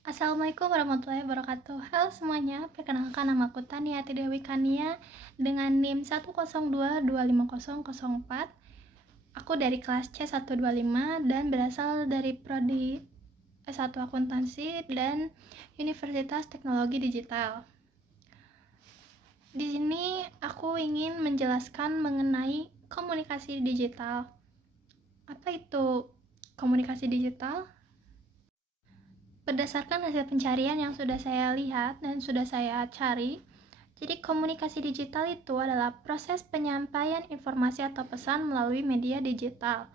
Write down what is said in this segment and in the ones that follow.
Assalamualaikum warahmatullahi wabarakatuh. Halo semuanya, perkenalkan nama aku Tania Dewi Kania dengan NIM 102250004. Aku dari kelas C125 dan berasal dari prodi S1 Akuntansi dan Universitas Teknologi Digital. Di sini aku ingin menjelaskan mengenai komunikasi digital. Apa itu komunikasi digital? Berdasarkan hasil pencarian yang sudah saya lihat dan sudah saya cari, jadi komunikasi digital itu adalah proses penyampaian informasi atau pesan melalui media digital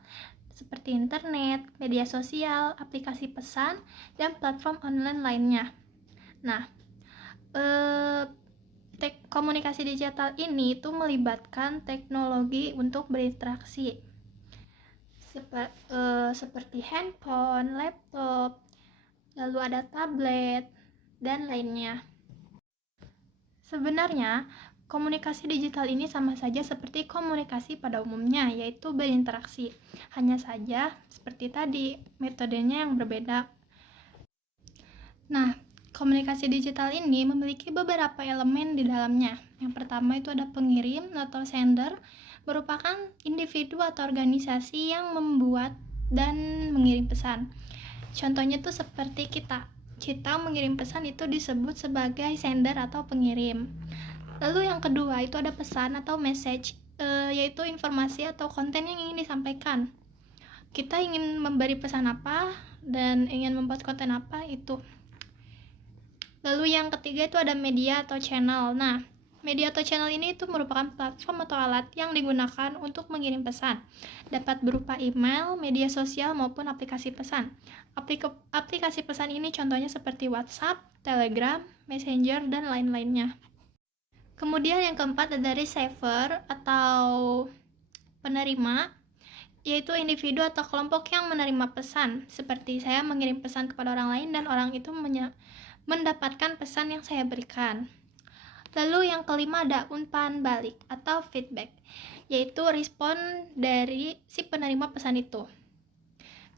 seperti internet, media sosial, aplikasi pesan, dan platform online lainnya. Nah, komunikasi digital ini itu melibatkan teknologi untuk berinteraksi seperti handphone, laptop, lalu ada tablet, dan lainnya. Sebenarnya, komunikasi digital ini sama saja seperti komunikasi pada umumnya, yaitu berinteraksi. Hanya saja, seperti tadi, metodenya yang berbeda. Nah, komunikasi digital ini memiliki beberapa elemen di dalamnya. Yang pertama itu ada pengirim atau sender, merupakan individu atau organisasi yang membuat dan mengirim pesan. Contohnya tuh seperti kita mengirim pesan itu disebut sebagai sender atau pengirim. Lalu yang kedua itu ada pesan atau message, yaitu informasi atau konten yang ingin disampaikan. Kita ingin memberi pesan apa dan ingin membuat konten apa itu. Lalu yang ketiga itu ada media atau channel. Nah, media atau channel ini itu merupakan platform atau alat yang digunakan untuk mengirim pesan. Dapat berupa email, media sosial, maupun aplikasi pesan. Aplikasi pesan ini contohnya seperti WhatsApp, Telegram, Messenger, dan lain-lainnya. Kemudian yang keempat ada receiver atau penerima, yaitu individu atau kelompok yang menerima pesan. Seperti saya mengirim pesan kepada orang lain dan orang itu mendapatkan pesan yang saya berikan. Lalu yang kelima ada umpan balik atau feedback, yaitu respon dari si penerima pesan itu.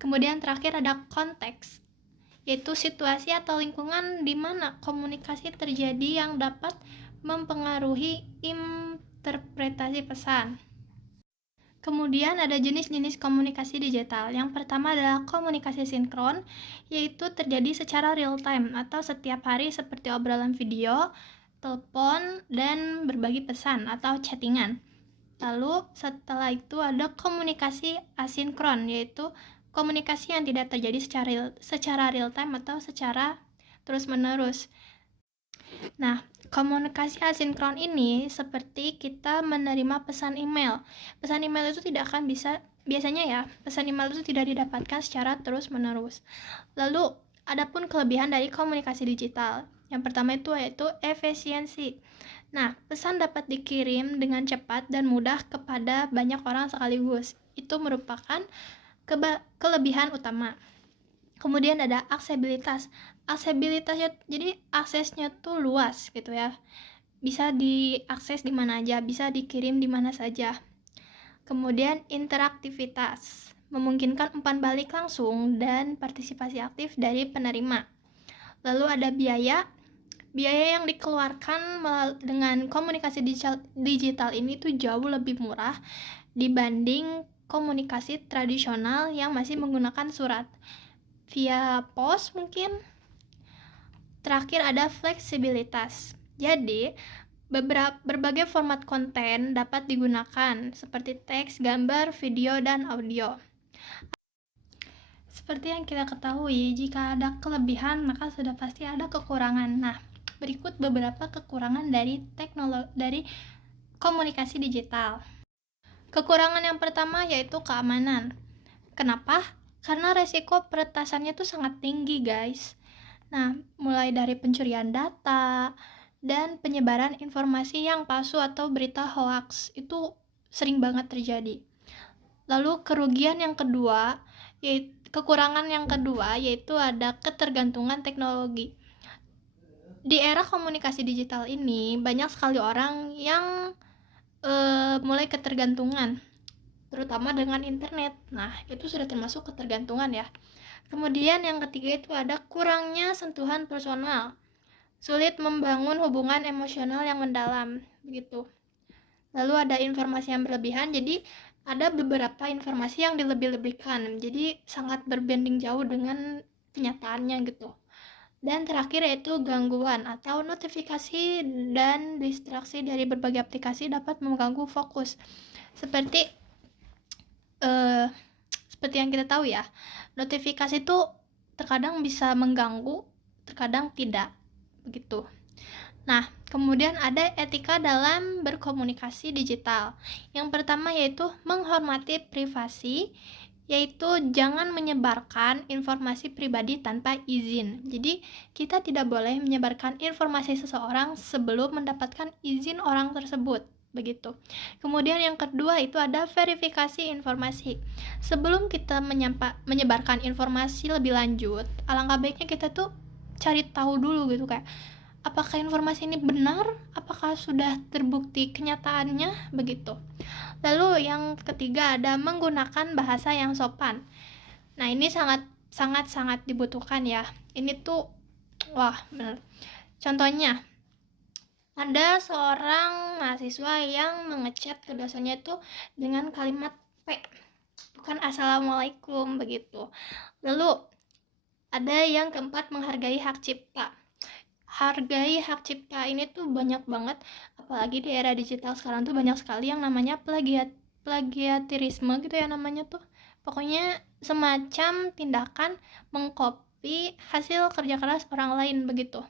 Kemudian terakhir ada konteks, yaitu situasi atau lingkungan di mana komunikasi terjadi yang dapat mempengaruhi interpretasi pesan. Kemudian ada jenis-jenis komunikasi digital. Yang pertama adalah komunikasi sinkron, yaitu terjadi secara real time atau setiap hari seperti obrolan video, telepon, dan berbagi pesan atau chattingan. Lalu setelah itu ada komunikasi asinkron, yaitu komunikasi yang tidak terjadi secara real time atau secara terus-menerus. Nah, komunikasi asinkron ini seperti kita menerima pesan email. Pesan email itu biasanya ya, pesan email itu tidak didapatkan secara terus-menerus. Lalu, adapun kelebihan dari komunikasi digital. Yang pertama itu yaitu efisiensi. Nah, pesan dapat dikirim dengan cepat dan mudah kepada banyak orang sekaligus. Itu merupakan kelebihan utama. Kemudian ada aksesibilitasnya, jadi aksesnya tuh luas gitu ya, bisa diakses di mana aja, bisa dikirim di mana saja. Kemudian interaktivitas, memungkinkan umpan balik langsung dan partisipasi aktif dari penerima. Lalu ada biaya yang dikeluarkan dengan komunikasi digital ini tuh jauh lebih murah dibanding komunikasi tradisional yang masih menggunakan surat via pos mungkin. Terakhir ada fleksibilitas. Jadi, berbagai format konten dapat digunakan seperti teks, gambar, video, dan audio. Seperti yang kita ketahui, jika ada kelebihan maka sudah pasti ada kekurangan. Nah, berikut beberapa kekurangan dari komunikasi digital. Kekurangan yang pertama yaitu keamanan. Kenapa? Karena resiko peretasannya tuh sangat tinggi, guys. Nah, mulai dari pencurian data dan penyebaran informasi yang palsu atau berita hoax itu sering banget terjadi. Lalu kekurangan yang kedua yaitu ada ketergantungan teknologi. Di era komunikasi digital ini banyak sekali orang yang mulai ketergantungan, terutama dengan internet. Nah, itu sudah termasuk ketergantungan ya. Kemudian yang ketiga itu ada kurangnya sentuhan personal, sulit membangun hubungan emosional yang mendalam, begitu. Lalu ada informasi yang berlebihan, jadi ada beberapa informasi yang dilebih-lebihkan, jadi sangat berbanding jauh dengan kenyataannya gitu. Dan terakhir yaitu gangguan atau notifikasi dan distraksi dari berbagai aplikasi dapat mengganggu fokus. Seperti yang kita tahu ya, notifikasi itu terkadang bisa mengganggu, terkadang tidak, begitu. Nah, kemudian ada etika dalam berkomunikasi digital. Yang pertama yaitu menghormati privasi, yaitu jangan menyebarkan informasi pribadi tanpa izin. Jadi, kita tidak boleh menyebarkan informasi seseorang sebelum mendapatkan izin orang tersebut, begitu. Kemudian yang kedua itu ada verifikasi informasi. Sebelum kita menyebarkan informasi lebih lanjut, alangkah baiknya kita tuh cari tahu dulu gitu, kayak apakah informasi ini benar, apakah sudah terbukti kenyataannya, begitu. Lalu yang ketiga ada menggunakan bahasa yang sopan. Nah, ini sangat dibutuhkan ya. Ini tuh wah, benar. Contohnya, ada seorang mahasiswa yang mengechat ke dosennya itu dengan kalimat P, bukan assalamualaikum, begitu. Lalu ada yang keempat, menghargai hak cipta. Hargai hak cipta ini tuh banyak banget, apalagi di era digital sekarang tuh banyak sekali yang namanya plagiatisme gitu ya namanya tuh. Pokoknya semacam tindakan mengcopy hasil kerja keras orang lain, begitu.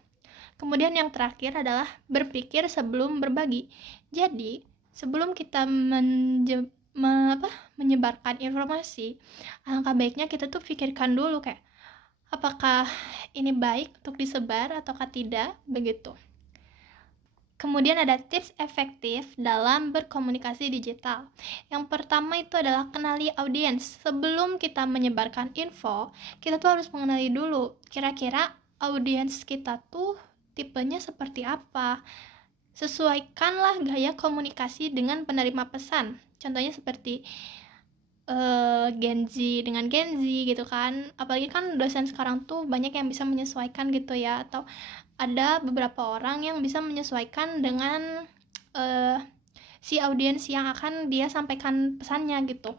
Kemudian yang terakhir adalah berpikir sebelum berbagi. Jadi sebelum kita menyebarkan informasi, alangkah baiknya kita tuh pikirkan dulu kayak apakah ini baik untuk disebar ataukah tidak, begitu. Kemudian ada tips efektif dalam berkomunikasi digital. Yang pertama itu adalah kenali audiens. Sebelum kita menyebarkan info, kita tuh harus mengenali dulu kira-kira audiens kita tuh tipenya seperti apa. Sesuaikanlah gaya komunikasi dengan penerima pesan. Contohnya seperti Gen Z dengan Gen Z gitu kan, apalagi kan dosen sekarang tuh banyak yang bisa menyesuaikan gitu ya, atau ada beberapa orang yang bisa menyesuaikan dengan si audiens yang akan dia sampaikan pesannya gitu.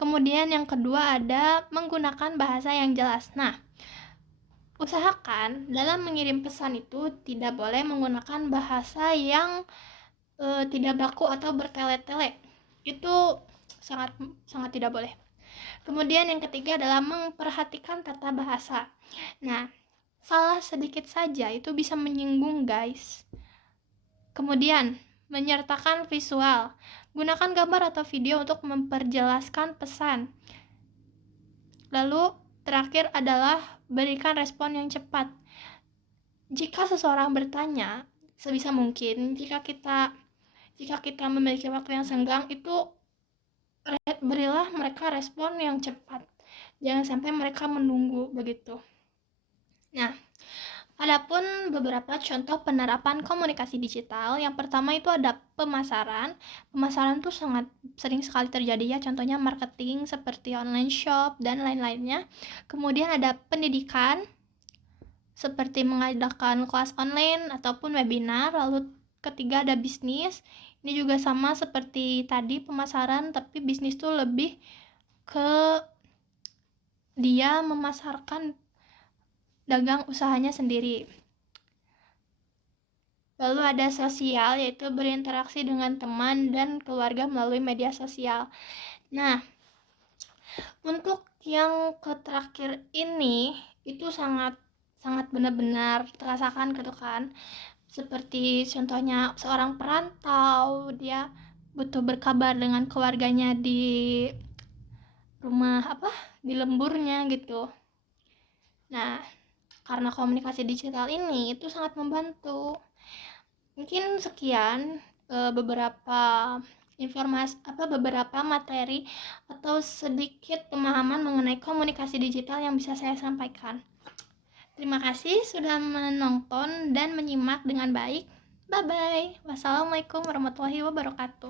Kemudian yang kedua ada menggunakan bahasa yang jelas. Nah, usahakan dalam mengirim pesan itu tidak boleh menggunakan bahasa yang tidak baku atau bertele-tele. Itu sangat tidak boleh. Kemudian yang ketiga adalah memperhatikan tata bahasa. Nah, salah sedikit saja itu bisa menyinggung, guys. Kemudian, menyertakan visual. Gunakan gambar atau video untuk memperjelaskan pesan. Lalu, terakhir adalah berikan respon yang cepat. Jika seseorang bertanya, sebisa mungkin jika kita memiliki waktu yang senggang itu berilah mereka respon yang cepat, jangan sampai mereka menunggu, begitu. Nah, adapun beberapa contoh penerapan komunikasi digital. Yang pertama itu ada pemasaran tuh sangat sering sekali terjadi ya, contohnya marketing seperti online shop dan lain-lainnya. Kemudian ada pendidikan seperti mengadakan kelas online ataupun webinar. Lalu ketiga ada bisnis. Ini juga sama seperti tadi pemasaran, tapi bisnis tuh lebih ke dia memasarkan dagang usahanya sendiri. Lalu ada sosial, yaitu berinteraksi dengan teman dan keluarga melalui media sosial. Nah, untuk yang terakhir ini itu sangat benar-benar terasakan gitu kan. Seperti contohnya seorang perantau, dia butuh berkabar dengan keluarganya di rumah di lemburnya gitu. Nah, karena komunikasi digital ini itu sangat membantu. Mungkin sekian beberapa informasi beberapa materi atau sedikit pemahaman mengenai komunikasi digital yang bisa saya sampaikan. Terima kasih sudah menonton dan menyimak dengan baik. Bye bye. Wassalamualaikum warahmatullahi wabarakatuh.